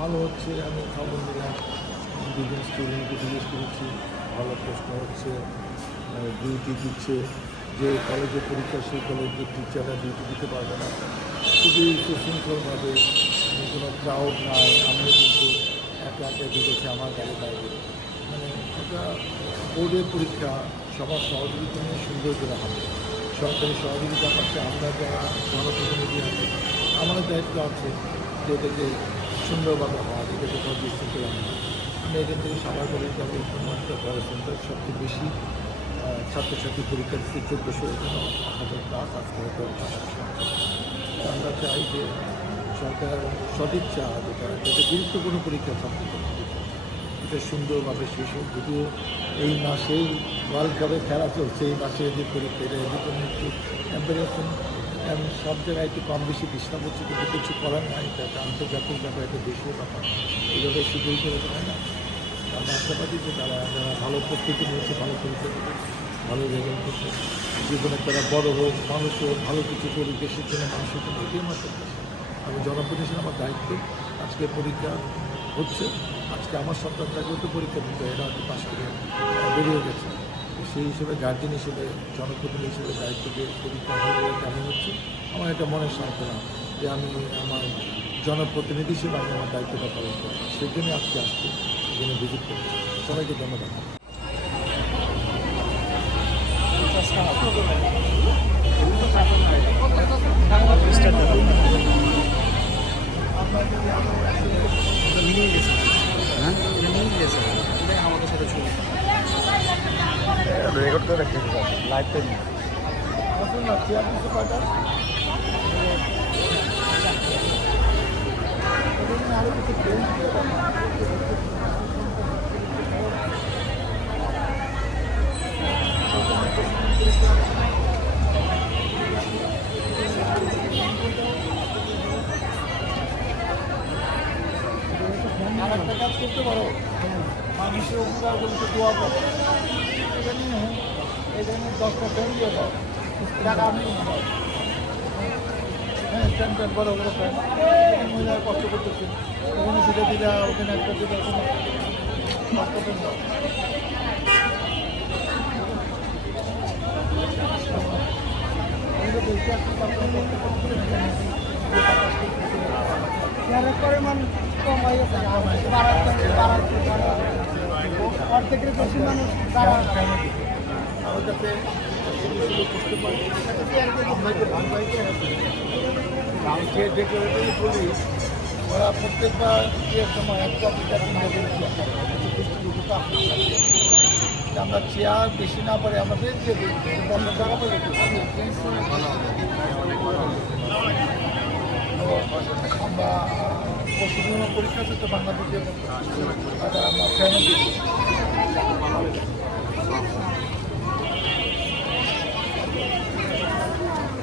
ভালো হচ্ছে। আমি খবর নিলাম, দুজন স্টুডেন্টকে জিজ্ঞেস করেছি, ভালো প্রশ্ন হচ্ছে, ডিউটি দিচ্ছে। যে কলেজে পরীক্ষা সেই কলেজের টিচাররা ডিউটি দিতে পারবে না। খুবই সুশৃঙ্খলভাবে, কোনো ক্রাউড নাই। আমিও কিন্তু একা একা ঢুকেছি আমার গাড়ি বাইরে। মানে একটা বোর্ডের পরীক্ষা সবার সহযোগিতা নিয়ে সুন্দর করে হবে। সরকারি সহযোগিতার পাশে আমরা যারা জনপ্রতিনিধি আছে, আমাদের দায়িত্ব আছে যে এটাকে সুন্দরভাবে হওয়া, এটাকে কোথাও বিশৃঙ্খলা না। আমি এখান থেকে সবার বলে যাবো, কোনো একটা বড় সেন্টার সবচেয়ে বেশি ছাত্রছাত্রী পরীক্ষা দিচ্ছে 1400 এখানে 1000 ক্লাস, আজকে হয়তো 500। আমরা চাই যে সরকার সদিচ্ছা যেটা গুরুত্বপূর্ণ পরীক্ষা ছাত্রছাত্রী এটা সুন্দরভাবে শেষ হোক। যদিও এই মাসেই ওয়ার্ল্ড কাপে খেলা চলছে, এই মাসে যে পরীক্ষা এটা এদিকে একটু এম্পারেশন সব জায়গায় একটু কম বেশি ডিস্টার্ব হচ্ছে, কিন্তু কিছু করার নাই। এটা একটা আন্তর্জাতিক ব্যাপার, একটা দেশীয় ব্যাপার, এইভাবে শুধুই করে হয় না। আমরা আশাবাদী যে যারা ভালো প্রস্তুতি নিয়েছে, ভালো পরীক্ষা দেবে, ভালো রেজাল্ট করছে, জীবনে তারা বড় হোক, মানুষ হোক, ভালো কিছু করি, দেশের জন্য মানুষের জন্য, এটাই আমার প্রত্যাশা। আমি জনপ্রতিনিধি, আমার দায়িত্ব। আজকে পরীক্ষা হচ্ছে, আজকে আমার সন্তানটাকেও তো পরীক্ষা দিতে হয়, এরা হয়তো পাশ করে বেরিয়ে গেছে। সেই হিসেবে গার্জেন হিসেবে, জনপ্রতিনিধি হিসেবে দায়িত্ব দিয়ে পরীক্ষা হয়ে কেমন হচ্ছে, আমার একটা মনের সান্ত্বনা যে আমি আমার জনপ্রতিনিধি হিসেবে আমি আমার দায়িত্বটা পালন করি। সেই জন্যই আজকে আসছি, এখানে ভিজিট করি। সবাইকে ধন্যবাদ। আমাদের সাথে ছবি রেকর্ড করে রাখতে লাইভ টাইম আসুন না, চেয়ার দিতে পারটা আরও কিছু ট্রেন আর একটা কাজ করতে পারো, মানুষের উপকার বলতে দোয়া করো। এটা নিয়ে এই ধরনের 10টা ফ্যান দিয়ে দাও, টাকা আপনি হ্যাঁ স্ট্যান্ড প্যান্ট বড় বড় ফ্যান, মহিলারা কষ্ট করতেছেন, ওখানে সেটা দিলে ওখানে একটা দিলে ওখানে কষ্ট দাও। পরিমাণ কম হয়ে গেছে, অর্ধেকের বেশি মানুষ বলি ওরা প্রত্যেকবার ইয়ের সময় একটা আমরা চেয়ার বেশি না পারে আমরা বেঞ্চ দিয়ে দিই, 50 টাকা করে আমরা পশ্চিমবঙ্গ পরীক্ষা আছে তো বাংলাদেশে আমরা ফ্যান দিচ্ছি।